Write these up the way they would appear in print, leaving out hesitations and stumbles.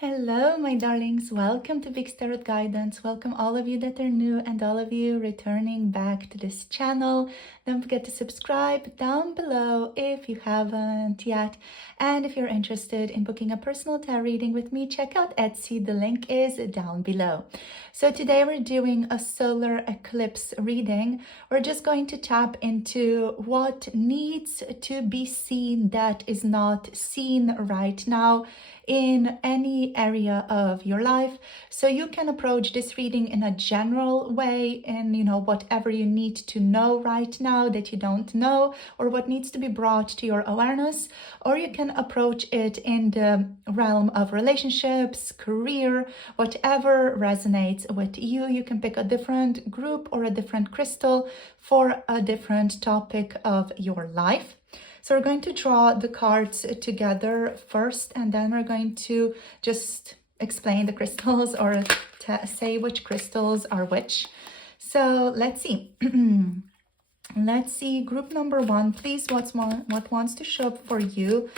Hello, my darlings. Welcome to Big Tarot Guidance. Welcome all of you that are new and all of you returning back to this channel. Don't forget to subscribe down below if you haven't yet. And if you're interested in booking a personal tarot reading with me, check out Etsy. The link is down below. So today we're doing a solar eclipse reading. We're just going to tap into what needs to be seen that is not seen right now in any area of your life. So you can approach this reading in a general way, and whatever you need to know right now that you don't know, or what needs to be brought to your awareness, or you can approach it in the realm of relationships, career, whatever resonates with you. You can pick a different group or a different crystal for a different topic of your life. So we're going to draw the cards together first, and then we're going to just explain the crystals or say which crystals are which. So let's see. Let's see, group number one, please, what wants to show up for you.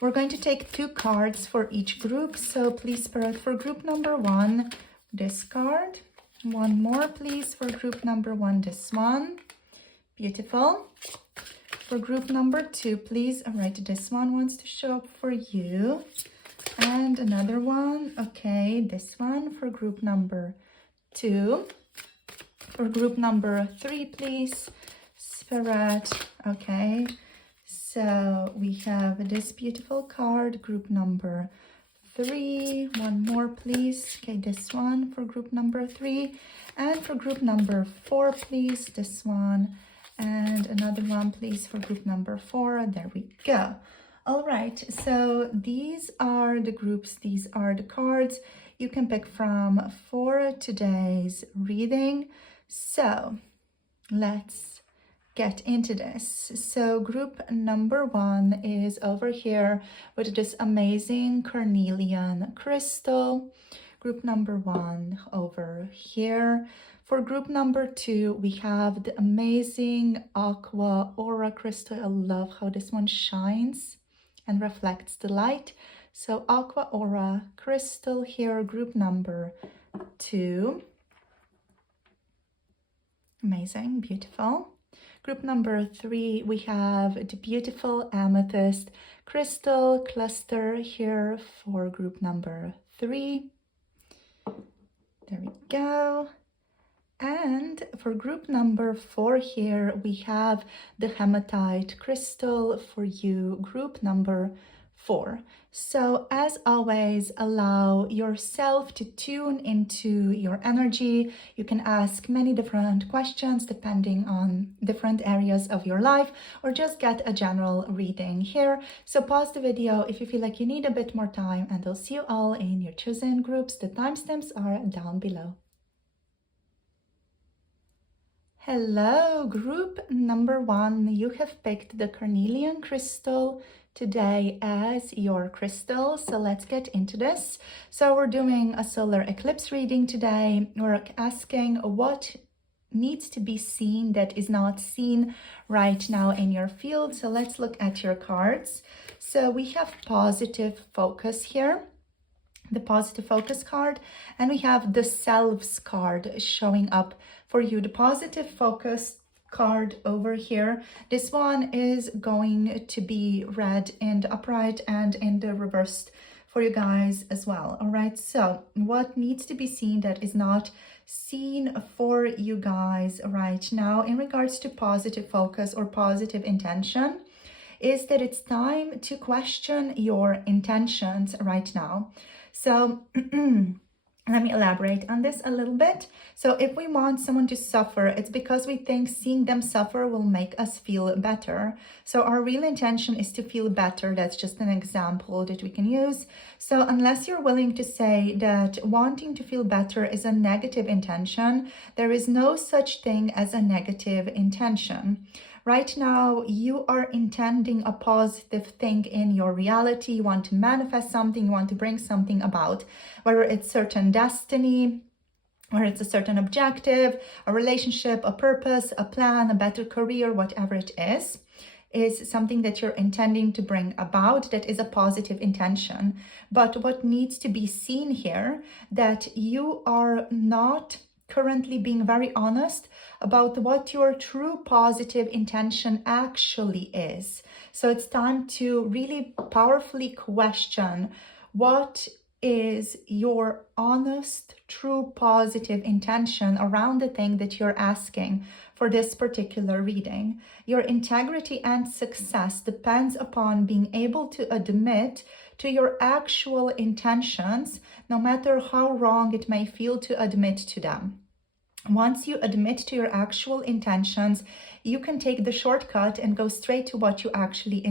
We're going to take 2 cards for each group. So please, Spirit, for group number 1, this card. One more, please, for group number 1, this one. Beautiful. For group number 2, please. All right, this one wants to show up for you. And another one. Okay, this one for group number 2. For group number 3, please. Spirit. Okay, so we have this beautiful card, group number 3. One more, please. Okay, this one for group number 3. And for group number 4, please, this one. And another one, please, for group number 4. There we go. All right, so these are the groups, these are the cards you can pick from for today's reading. So let's get into this. So group number 1 is over here with this amazing Carnelian crystal. Group number 1 over here. For group number 2, we have the amazing Aqua aura crystal. I love how this one shines and reflects the light. So Aqua aura crystal here, group number 2. Amazing, beautiful. Group number 3, we have the beautiful Amethyst crystal cluster here for group number 3. There we go. And for group number 4 here, we have the Hematite crystal for you, group number 4. So as always, allow yourself to tune into your energy. You can ask many different questions depending on different areas of your life, or just get a general reading here. So pause the video if you feel like you need a bit more time, and I'll see you all in your chosen groups. The timestamps are down below. Hello, group number 1. You have picked the Carnelian crystal today as your crystal. So let's get into this. So we're doing a solar eclipse reading today. We're asking what needs to be seen that is not seen right now in your field. So let's look at your cards. So we have positive focus here, the positive focus card, and we have the selves card showing up for you. The positive focus card over here, this one is going to be read in the upright and in the reversed for you guys as well. All right, so what needs to be seen that is not seen for you guys right now in regards to positive focus or positive intention is that it's time to question your intentions right now. So let me elaborate on this a little bit. So if we want someone to suffer, it's because we think seeing them suffer will make us feel better. So our real intention is to feel better. That's just an example that we can use. So unless you're willing to say that wanting to feel better is a negative intention, there is no such thing as a negative intention. Right now, you are intending a positive thing in your reality. You want to manifest something, you want to bring something about, whether it's certain destiny, or it's a certain objective, a relationship, a purpose, a plan, a better career, whatever it is. is something that you're intending to bring about, that is a positive intention. But what needs to be seen here, that you are not currently being very honest about what your true positive intention actually is. So it's time to really powerfully question what is your honest, true positive intention around the thing that you're asking for this particular reading. Your integrity and success depends upon being able to admit to your actual intentions, no matter how wrong it may feel to admit to them. Once you admit to your actual intentions, you can take the shortcut and go straight to what you actually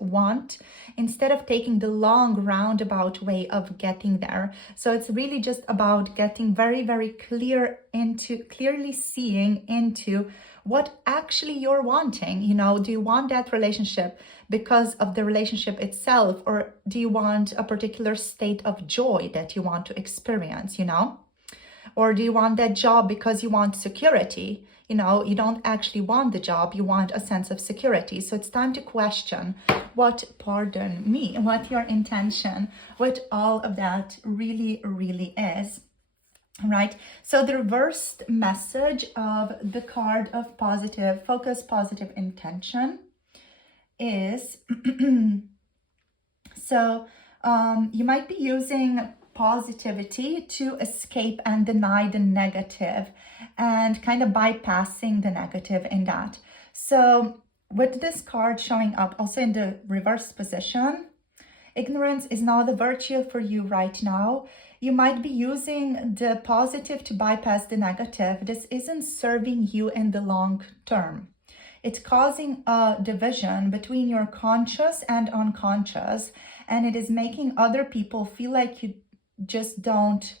want, instead of taking the long roundabout way of getting there. So it's really just about getting very, very clearly seeing into what actually you're wanting. You know, do you want that relationship because of the relationship itself, or do you want a particular state of joy that you want to experience, you know? Or do you want that job because you want security? You know, you don't actually want the job, you want a sense of security. So it's time to question what your intention with all of that really is. Right? So the reversed message of the card of positive focus, positive intention is you might be using positivity to escape and deny the negative, and kind of bypassing the negative in that. So with this card showing up also in the reverse position, ignorance is not a virtue for you right now. You might be using the positive to bypass the negative. This isn't serving you in the long term. It's causing a division between your conscious and unconscious, and it is making other people feel like you just don't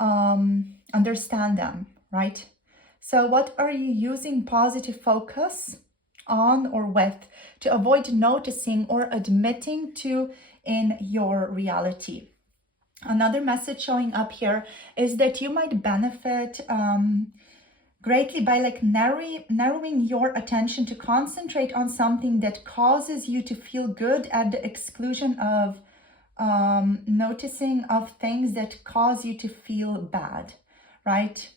understand them, right? So what are you using positive focus on or with to avoid noticing or admitting to in your reality? Another message showing up here is that you might benefit greatly by narrowing your attention to concentrate on something that causes you to feel good at the exclusion of noticing of things that cause you to feel bad, right?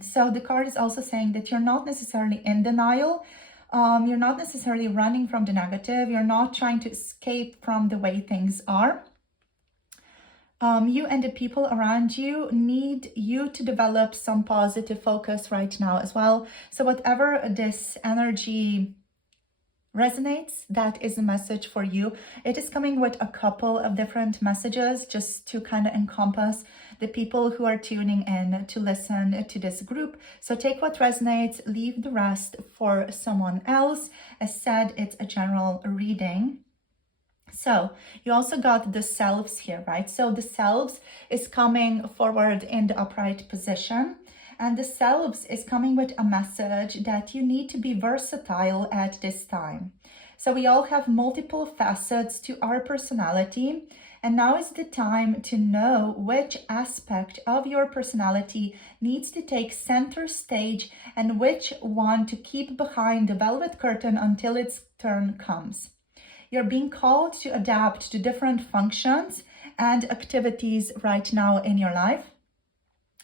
So the card is also saying that you're not necessarily in denial. You're not necessarily running from the negative. You're not trying to escape from the way things are. You and the people around you need you to develop some positive focus right now as well. So whatever this energy resonates, that is a message for you. It is coming with a couple of different messages just to kind of encompass the people who are tuning in to listen to this group. So take what resonates, leave the rest for someone else. As said, it's a general reading. So you also got the selves here, right? So the selves is coming forward in the upright position. And the selves is coming with a message that you need to be versatile at this time. So we all have multiple facets to our personality. And now is the time to know which aspect of your personality needs to take center stage and which one to keep behind the velvet curtain until its turn comes. You're being called to adapt to different functions and activities right now in your life.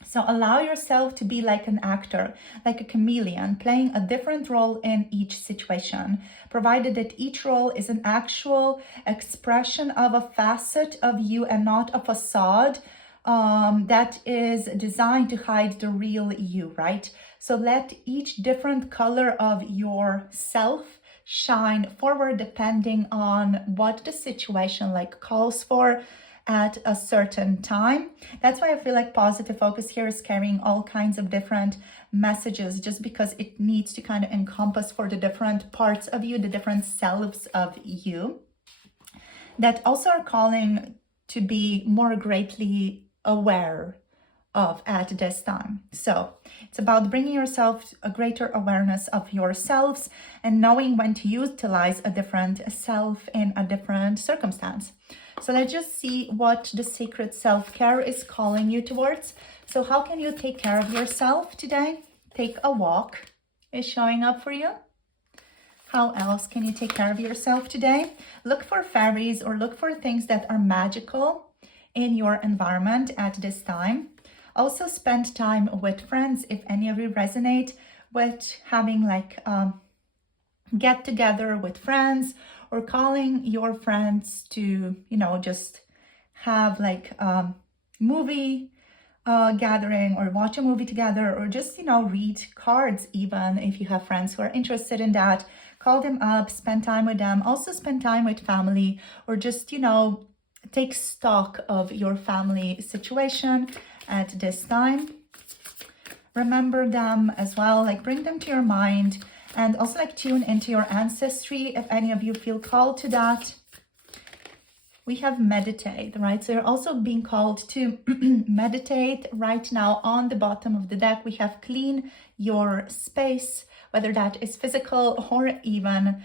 So allow yourself to be like an actor, like a chameleon, playing a different role in each situation, provided that each role is an actual expression of a facet of you and not a facade that is designed to hide the real you, right? So let each different color of yourself shine forward depending on what the situation calls for at a certain time. That's why I feel like positive focus here is carrying all kinds of different messages, just because it needs to kind of encompass for the different parts of you, the different selves of you, that also are calling to be more greatly aware of at this time. So it's about bringing yourself a greater awareness of yourselves and knowing when to utilize a different self in a different circumstance. So let's just see what the sacred self-care is calling you towards. So how can you take care of yourself today? Take a walk is showing up for you. How else can you take care of yourself today? Look for fairies or look for things that are magical in your environment at this time. Also spend time with friends if any of you resonate with having like get together with friends or calling your friends to, you know, just have like movie gathering or watch a movie together, or just, you know, read cards. Even if you have friends who are interested in that, call them up, spend time with them. Also spend time with family, or just, you know, take stock of your family situation at this time. Remember them as well, like bring them to your mind, and also like tune into your ancestry if any of you feel called to that. We have meditate, right? So you're also being called to meditate right now. On the bottom of the deck, we have clean your space, whether that is physical or even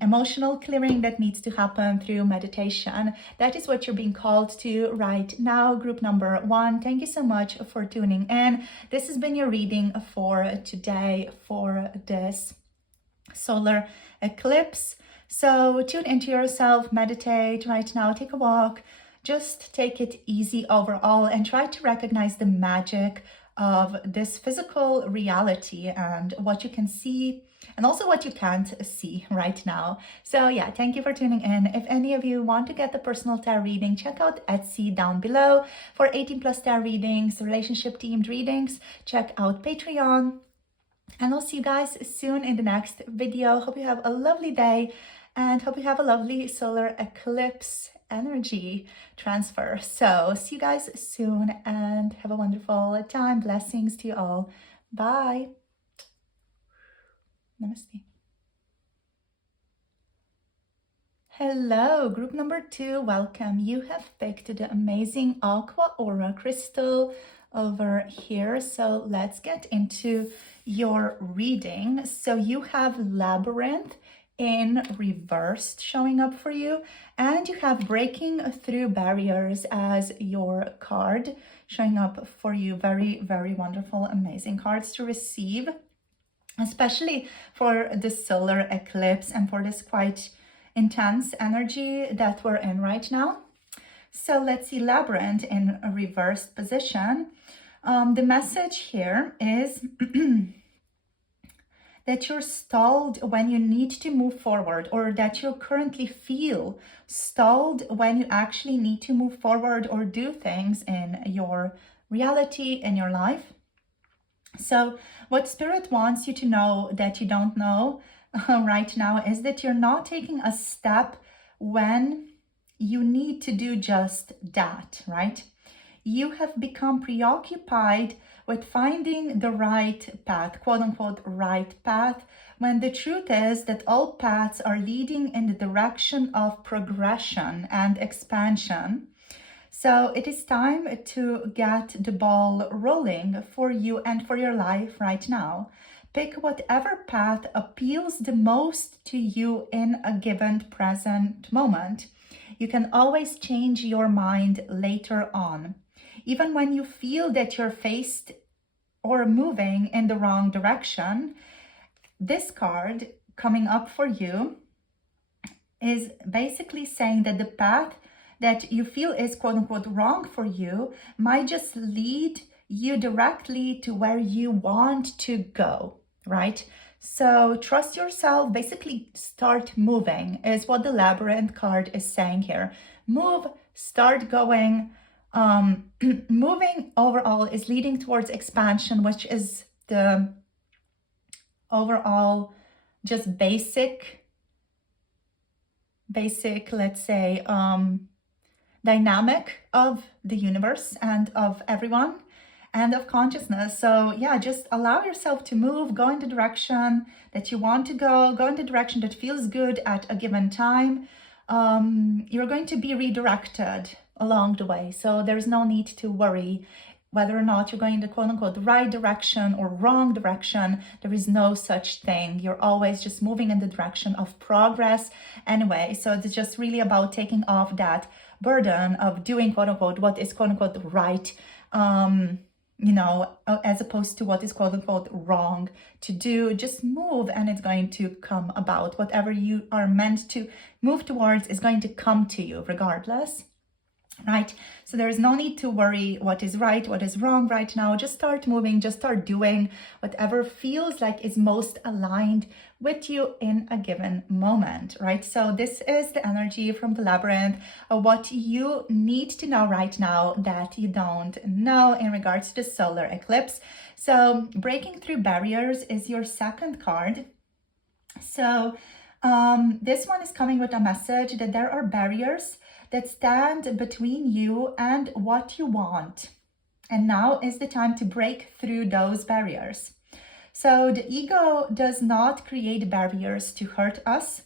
emotional clearing that needs to happen through meditation. That is what you're being called to right now. Group number 1, thank you so much for tuning in. This has been your reading for today for this solar eclipse. So tune into yourself, meditate right now, take a walk, just take it easy overall, and try to recognize the magic of this physical reality and what you can see and also what you can't see right now. So yeah, thank you for tuning in. If any of you want to get the personal tarot reading, check out Etsy down below. For 18+ tarot readings, relationship themed readings, check out Patreon. And I'll see you guys soon in the next video. Hope you have a lovely day and hope you have a lovely solar eclipse energy transfer. So see you guys soon and have a wonderful time. Blessings to you all. Bye. Namaste. Hello, group number 2, welcome. You have picked the amazing Aqua Aura crystal over here. So let's get into your reading. So you have Labyrinth in reversed showing up for you, and you have Breaking Through Barriers as your card showing up for you. Very, very wonderful, amazing cards to receive, especially for the solar eclipse and for this quite intense energy that we're in right now. So let's see, Labyrinth in a reversed position. The message here is that you're stalled when you need to move forward, or that you currently feel stalled when you actually need to move forward or do things in your reality, in your life. So what Spirit wants you to know that you don't know right now is that you're not taking a step when you need to do just that, right? You have become preoccupied with finding the right path, quote unquote, right path, when the truth is that all paths are leading in the direction of progression and expansion. So it is time to get the ball rolling for you and for your life right now. Pick whatever path appeals the most to you in a given present moment. You can always change your mind later on. Even when you feel that you're faced or moving in the wrong direction, this card coming up for you is basically saying that the path that you feel is quote unquote wrong for you might just lead you directly to where you want to go, right? So trust yourself, basically start moving is what the Labyrinth card is saying here. Move, start going. Moving overall is leading towards expansion, which is the overall just basic, let's say, dynamic of the universe and of everyone and of consciousness. So yeah, just allow yourself to move, go in the direction that you want to go in the direction that feels good at a given time. You're going to be redirected along the way. So there's no need to worry whether or not you're going in the quote unquote right direction or wrong direction. There is no such thing. You're always just moving in the direction of progress anyway. So it's just really about taking off that burden of doing quote unquote what is quote unquote right. as opposed to what is quote unquote wrong to do. Just move and it's going to come about. Whatever you are meant to move towards is going to come to you regardless. Right? So there is no need to worry what is right, what is wrong right now. Just start moving, just start doing whatever feels like is most aligned with you in a given moment, right? So this is the energy from the labyrinth of what you need to know right now that you don't know in regards to the solar eclipse. So breaking through barriers is your second card. So this one is coming with a message that there are barriers that stand between you and what you want. And now is the time to break through those barriers. So the ego does not create barriers to hurt us.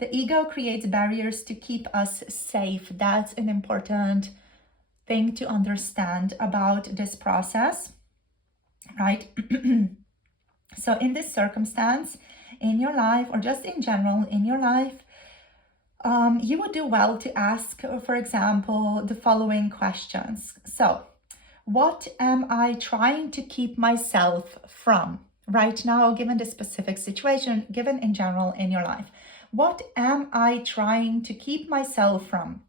The ego creates barriers to keep us safe. That's an important thing to understand about this process, right? So in this circumstance, in your life, or just in general in your life, you would do well to ask, for example, the following questions. So, what am I trying to keep myself from right now, given the specific situation, given in general in your life? What am I trying to keep myself from?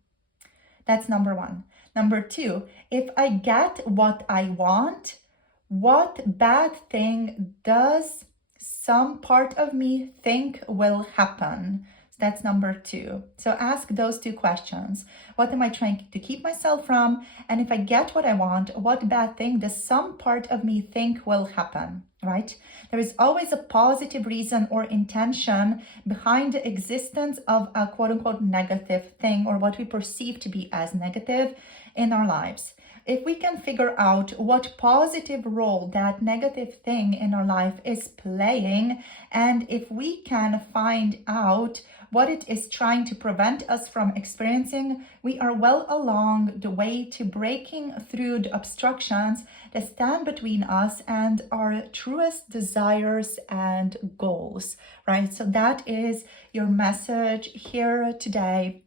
That's number one. Number two, if I get what I want, what bad thing does some part of me think will happen? That's number two. So ask those two questions. What am I trying to keep myself from? And if I get what I want, what bad thing does some part of me think will happen, right? There is always a positive reason or intention behind the existence of a quote unquote negative thing, or what we perceive to be as negative in our lives. If we can figure out what positive role that negative thing in our life is playing, and if we can find out what it is trying to prevent us from experiencing, we are well along the way to breaking through the obstructions that stand between us and our truest desires and goals, right? So that is your message here today,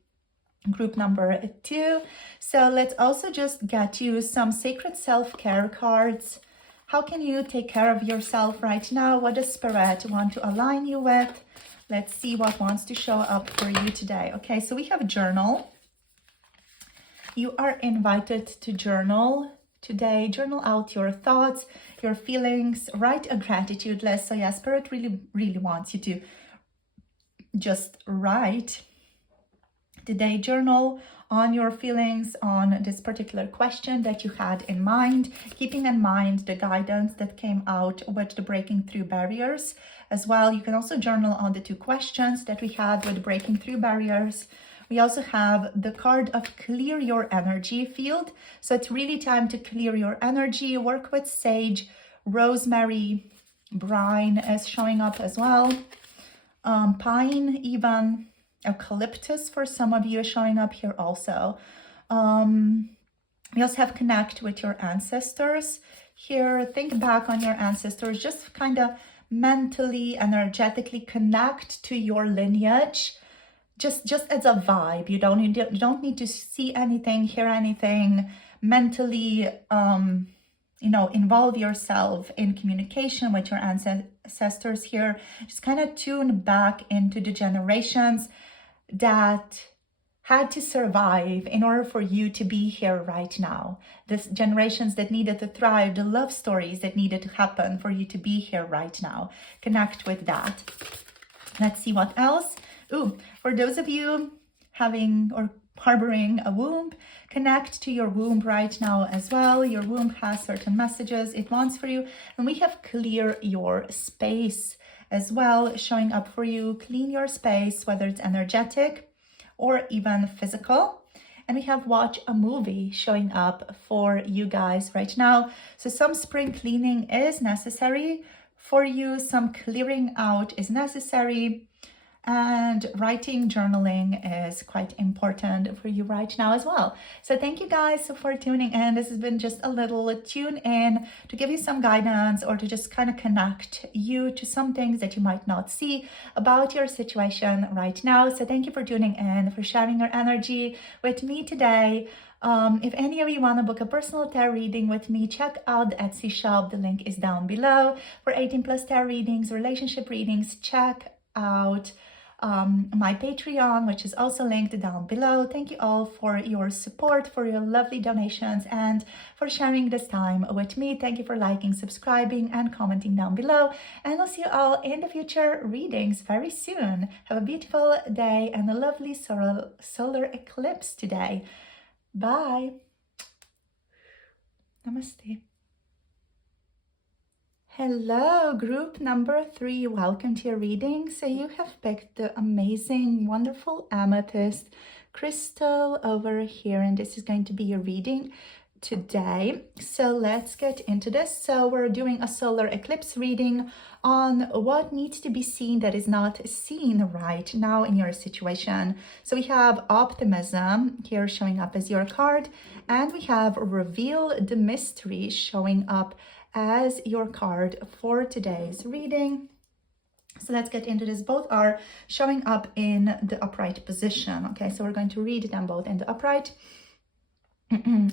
group number 2. So let's also just get you some sacred self-care cards. How can you take care of yourself right now? What does Spirit want to align you with? Let's see what wants to show up for you today. Okay, so we have journal. You are invited to journal today. Journal out your thoughts, your feelings, write a gratitude list. So yeah, Spirit really wants you to just write today. Journal on your feelings on this particular question that you had in mind, keeping in mind the guidance that came out with the breaking through barriers as well. You can also journal on the 2 questions that we had with breaking through barriers. We also have the card of clear your energy field. So it's really time to clear your energy. Work with sage, rosemary, brine is showing up as well. Pine even. Eucalyptus for some of you is showing up here also. We also have connect with your ancestors here. Think back on your ancestors. Just kind of mentally, energetically connect to your lineage. Just as a vibe. You don't need to see anything, hear anything. Mentally, involve yourself in communication with your ancestors here. Just kind of tune back into the generations that had to survive in order for you to be here right now. The generations that needed to thrive, the love stories that needed to happen for you to be here right now. Connect with that. Let's see what else. For those of you having or harboring a womb, connect to your womb right now as well. Your womb has certain messages it wants for you. And we have clear your space as well showing up for you. Clean your space, whether it's energetic or even physical. And we have watch a movie showing up for you guys right now. So some spring cleaning is necessary for you. Some clearing out is necessary. And writing, journaling is quite important for you right now as well. So thank you guys for tuning in. This has been just a little tune in to give you some guidance or to just kind of connect you to some things that you might not see about your situation right now. So thank you for tuning in, for sharing your energy with me today. If any of you want to book a personal tarot reading with me, check out the Etsy shop. The link is down below. For 18 plus tarot readings, relationship readings, check out my Patreon, which is also linked down below. Thank you all for your support, for your lovely donations, and for sharing this time with me. Thank you for liking, subscribing, and commenting down below. And I'll see you all in the future readings very soon. Have a beautiful day and a lovely solar eclipse today. Bye. Namaste. Hello, group number 3. Welcome to your reading. So you have picked the amazing, wonderful amethyst crystal over here, and this is going to be your reading today. So let's get into this. So we're doing a solar eclipse reading on what needs to be seen that is not seen right now in your situation. So we have optimism here showing up as your card, and we have reveal the mystery showing up as your card for today's reading. So let's get into this. Both are showing up in the upright position. Okay, so we're going to read them both in the upright.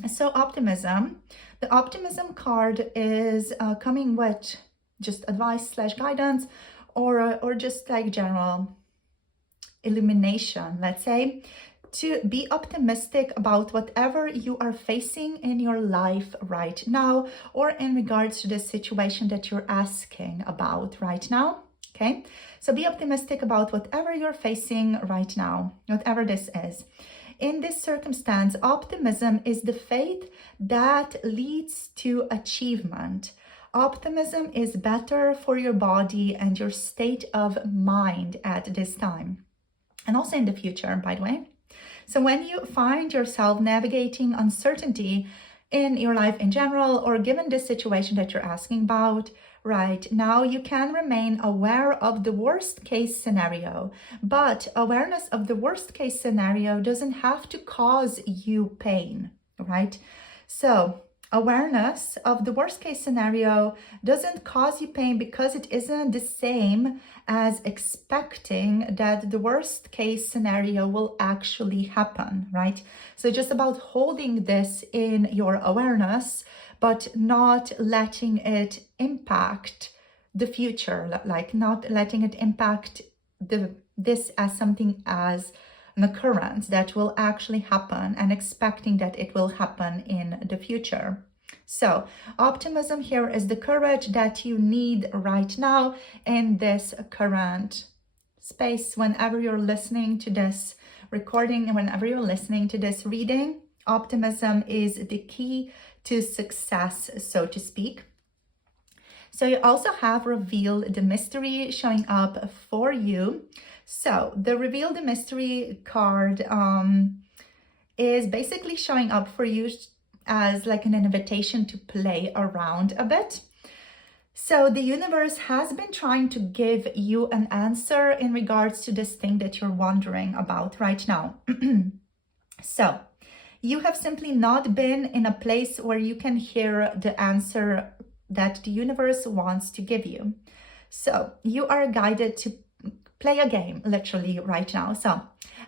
So optimism, the optimism card is coming with just advice / guidance, or just like general illumination, let's say, to be optimistic about whatever you are facing in your life right now, or in regards to the situation that you're asking about right now. Okay, so be optimistic about whatever you're facing right now, whatever this is. In this circumstance, optimism is the faith that leads to achievement. Optimism is better for your body and your state of mind at this time, and also in the future, by the way. So when you find yourself navigating uncertainty in your life in general, or given this situation that you're asking about right now, you can remain aware of the worst case scenario. But awareness of the worst case scenario doesn't have to cause you pain, right? So awareness of the worst case scenario doesn't cause you pain, because it isn't the same as expecting that the worst case scenario will actually happen, right? So just about holding this in your awareness, but not letting it impact the future, like not letting it impact this as something as an occurrence that will actually happen, and expecting that it will happen in the future. So optimism here is the courage that you need right now in this current space. Whenever you're listening to this recording, and whenever you're listening to this reading, optimism is the key to success, so to speak. So you also have reveal the mystery showing up for you. So the reveal the mystery card is basically showing up for you as like an invitation to play around a bit. So the universe has been trying to give you an answer in regards to this thing that you're wondering about right now. So you have simply not been in a place where you can hear the answer that the universe wants to give you. So you are guided to play a game, literally, right now. So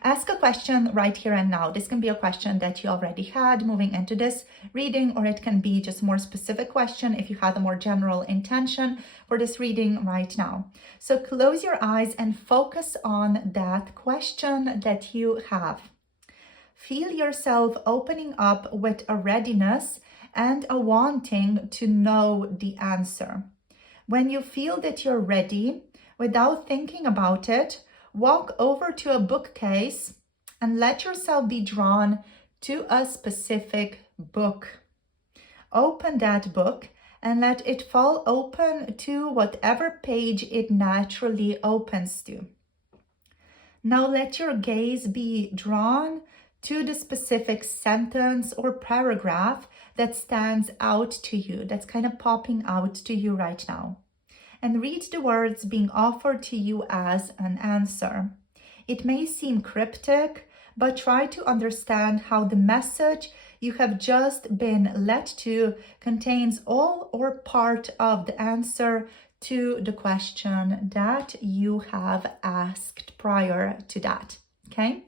ask a question right here and now. This can be a question that you already had moving into this reading, or it can be just more specific question if you had a more general intention for this reading right now. So close your eyes and focus on that question that you have. Feel yourself opening up with a readiness and a wanting to know the answer. When you feel that you're ready, without thinking about it, walk over to a bookcase and let yourself be drawn to a specific book. Open that book and let it fall open to whatever page it naturally opens to. Now let your gaze be drawn to the specific sentence or paragraph that stands out to you, that's kind of popping out to you right now. And read the words being offered to you as an answer. It may seem cryptic, but try to understand how the message you have just been led to contains all or part of the answer to the question that you have asked prior to that. Okay,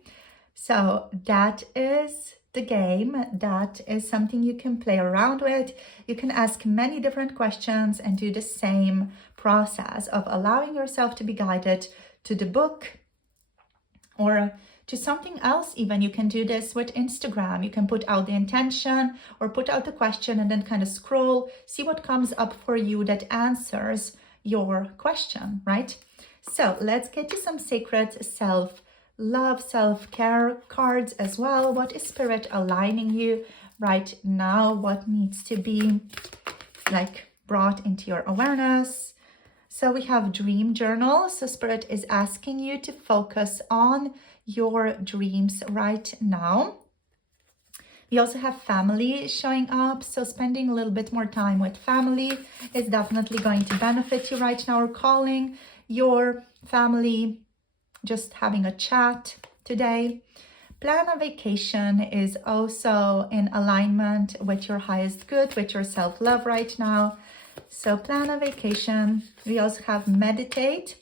so that is the game. That is something you can play around with. You can ask many different questions and do the same process of allowing yourself to be guided to the book or to something else. Even you can do this with Instagram. You can put out the intention or put out the question and then kind of scroll, see what comes up for you that answers your question, right? So let's get to some sacred self-love, self-care cards as well. What is Spirit aligning you right now? What needs to be like brought into your awareness? So we have dream journal. So Spirit is asking you to focus on your dreams right now. We also have family showing up. So spending a little bit more time with family is definitely going to benefit you right now, or calling your family, just having a chat today. Plan a vacation is also in alignment with your highest good, with your self-love right now. So plan a vacation. We also have meditation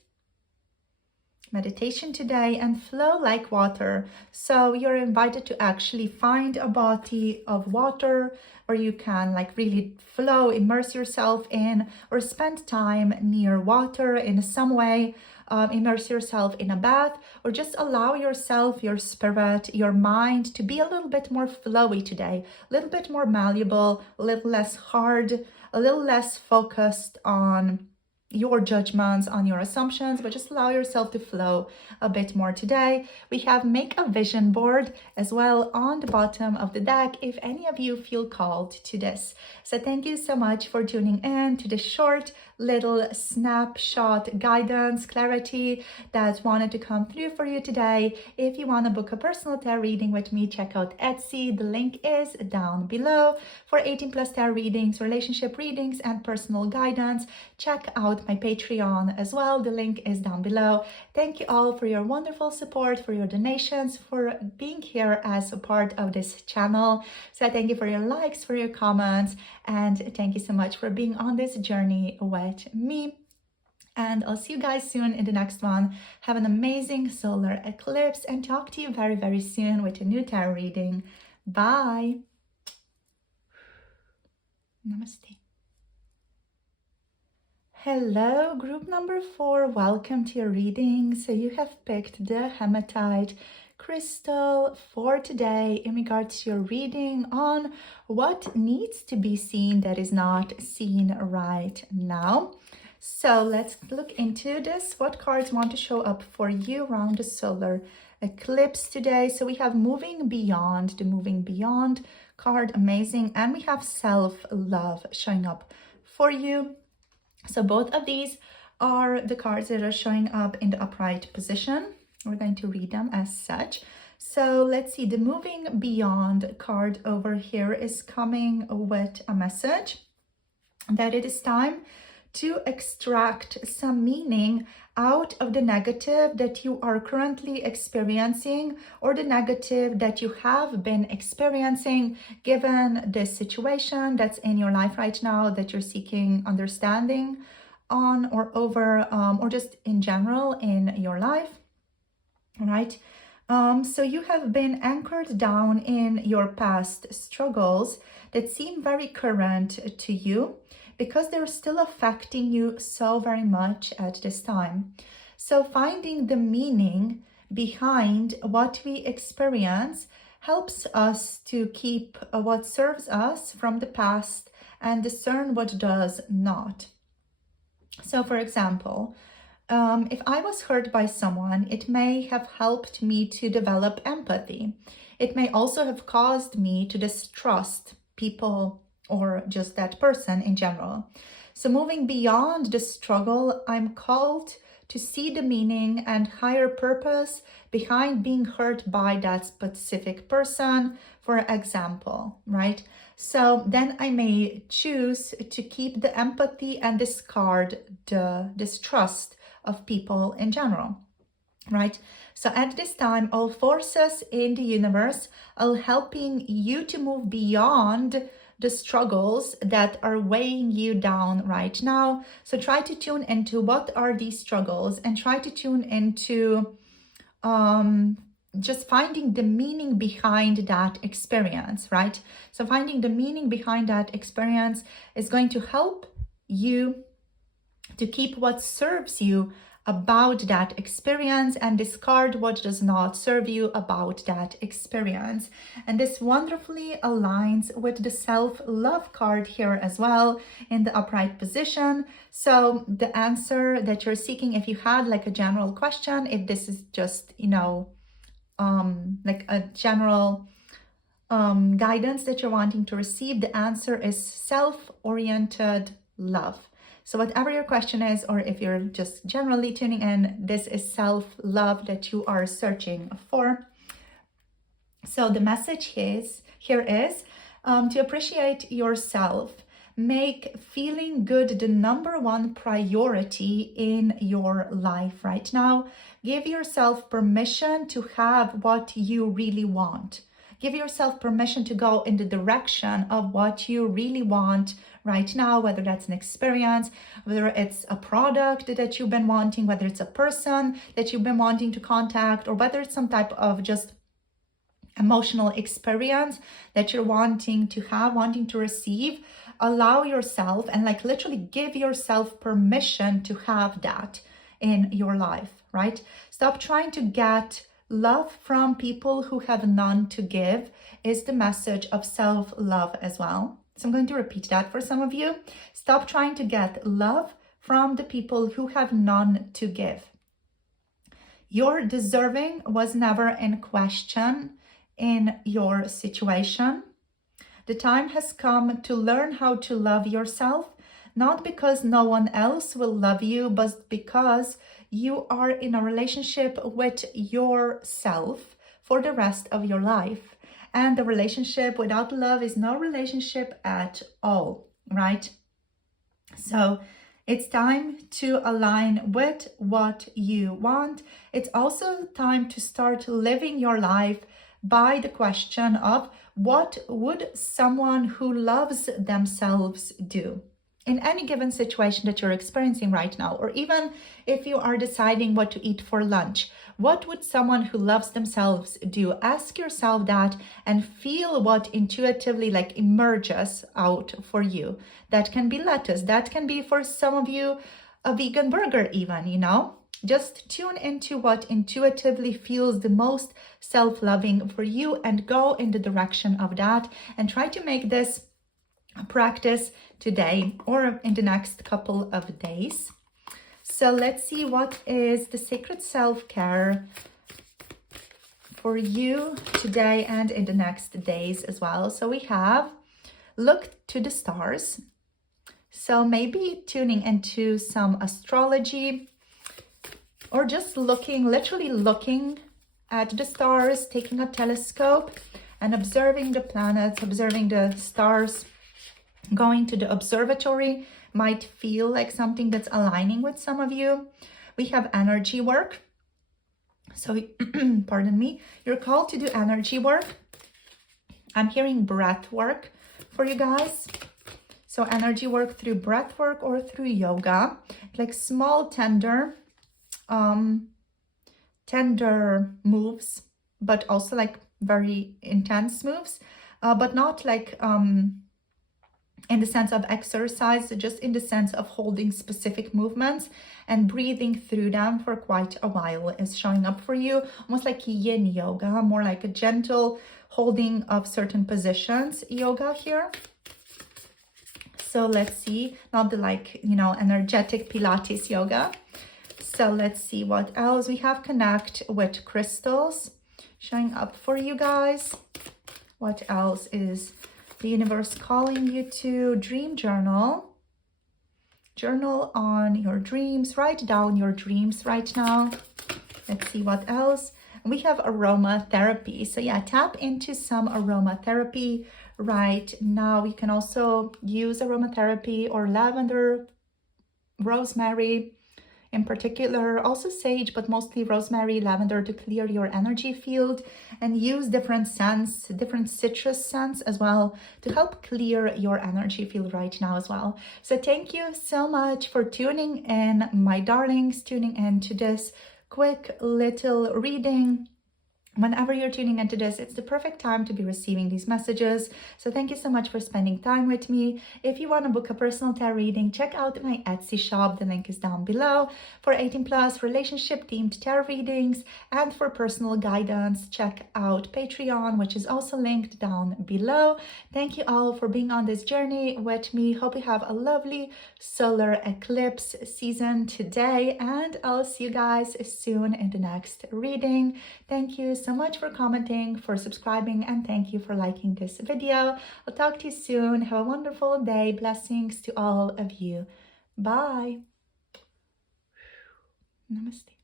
today, and flow like water. So you're invited to actually find a body of water where you can like really flow, immerse yourself in, or spend time near water in some way. Immerse yourself in a bath, or just allow yourself, your spirit, your mind to be a little bit more flowy today, a little bit more malleable, a little less hard, a little less focused on your judgments, on your assumptions, but just allow yourself to flow a bit more today. We have make a vision board as well on the bottom of the deck if any of you feel called to this. So thank you so much for tuning in to this short little snapshot guidance, clarity that wanted to come through for you today. If you want to book a personal tarot reading with me, check out Etsy. The link is down below. For 18+ tarot readings, relationship readings, and personal guidance, check out my Patreon as well. The link is down below. Thank you all for your wonderful support, for your donations, for being here as a part of this channel. So thank you for your likes, for your comments, and thank you so much for being on this journey with me. And I'll see you guys soon in the next one. Have an amazing solar eclipse, and talk to you very, very soon with a new tarot reading. Bye. Namaste. Hello, group number 4. Welcome to your reading. So you have picked the Hematite crystal for today in regards to your reading on what needs to be seen that is not seen right now. So let's look into this. What cards want to show up for you around the solar eclipse today? So we have moving beyond, the moving beyond card, amazing. And we have self-love showing up for you. So both of these are the cards that are showing up in the upright position. We're going to read them as such. So let's see, the moving beyond card over here is coming with a message that it is time to extract some meaning out of the negative that you are currently experiencing, or the negative that you have been experiencing given this situation that's in your life right now that you're seeking understanding on or over, or just in general in your life, right? So you have been anchored down in your past struggles that seem very current to you, because they're still affecting you so very much at this time. So finding the meaning behind what we experience helps us to keep what serves us from the past and discern what does not. So for example, if I was hurt by someone, it may have helped me to develop empathy. It may also have caused me to distrust people or just that person in general. So moving beyond the struggle, I'm called to see the meaning and higher purpose behind being hurt by that specific person, for example, right? So then I may choose to keep the empathy and discard the distrust of people in general, right? So at this time, all forces in the universe are helping you to move beyond the struggles that are weighing you down right now. So try to tune into what are these struggles, and try to tune into just finding the meaning behind that experience, right? So finding the meaning behind that experience is going to help you to keep what serves you about that experience and discard what does not serve you about that experience. And this wonderfully aligns with the self-love card here as well in the upright position. So the answer that you're seeking, if you had like a general question, if this is just, like a general guidance that you're wanting to receive, the answer is self-oriented love. So whatever your question is, or if you're just generally tuning in, this is self-love that you are searching for. So the message here is to appreciate yourself. Make feeling good the number one priority in your life right now. Give yourself permission to have what you really want. Give yourself permission to go in the direction of what you really want right now, whether that's an experience, whether it's a product that you've been wanting, whether it's a person that you've been wanting to contact, or whether it's some type of just emotional experience that you're wanting to have, wanting to receive. Allow yourself and like literally give yourself permission to have that in your life, right? Stop trying to get love from people who have none to give is the message of self-love as well. So I'm going to repeat that for some of you. Stop trying to get love from the people who have none to give. Your deserving was never in question in your situation. The time has come to learn how to love yourself, not because no one else will love you, but because you are in a relationship with yourself for the rest of your life. And the relationship without love is no relationship at all, right? So it's time to align with what you want. It's also time to start living your life by the question of what would someone who loves themselves do? In any given situation that you're experiencing right now, or even if you are deciding what to eat for lunch, what would someone who loves themselves do? Ask yourself that and feel what intuitively like emerges out for you. That can be lettuce. That can be for some of you a vegan burger even, Just tune into what intuitively feels the most self-loving for you and go in the direction of that and try to make this a practice today or in the next couple of days. So let's see what is the sacred self-care for you today and in the next days as well. So we have look to the stars. So maybe tuning into some astrology or just literally looking at the stars, taking a telescope and observing the planets, observing the stars. Going to the observatory might feel like something that's aligning with some of you. We have energy work. So, pardon me, you're called to do energy work. I'm hearing breath work for you guys. So energy work through breath work or through yoga, like small, tender moves, but also like very intense moves, but not like in the sense of exercise, just in the sense of holding specific movements and breathing through them for quite a while is showing up for you, almost like yin yoga, more like a gentle holding of certain positions yoga here. So let's see, not the energetic Pilates yoga. So let's see what else we have. Connect with crystals showing up for you guys. What else is the universe calling you to? Dream journal. Journal on your dreams. Write down your dreams right now. Let's see what else. We have aromatherapy. So yeah, tap into some aromatherapy right now. You can also use aromatherapy or lavender, rosemary in particular, also sage, but mostly rosemary, lavender to clear your energy field, and use different scents, different citrus scents as well to help clear your energy field right now as well. So thank you so much for tuning in, my darlings, tuning in to this quick little reading. Whenever you're tuning into this, it's the perfect time to be receiving these messages. So thank you so much for spending time with me. If you want to book a personal tarot reading, check out my Etsy shop. The link is down below. For 18 plus relationship themed tarot readings and for personal guidance, check out Patreon, which is also linked down below. Thank you all for being on this journey with me. Hope you have a lovely solar eclipse season today, and I'll see you guys soon in the next reading. Thank you so much for commenting, for subscribing, and thank you for liking this video. I'll talk to you soon. Have a wonderful day. Blessings to all of you. Bye. Namaste.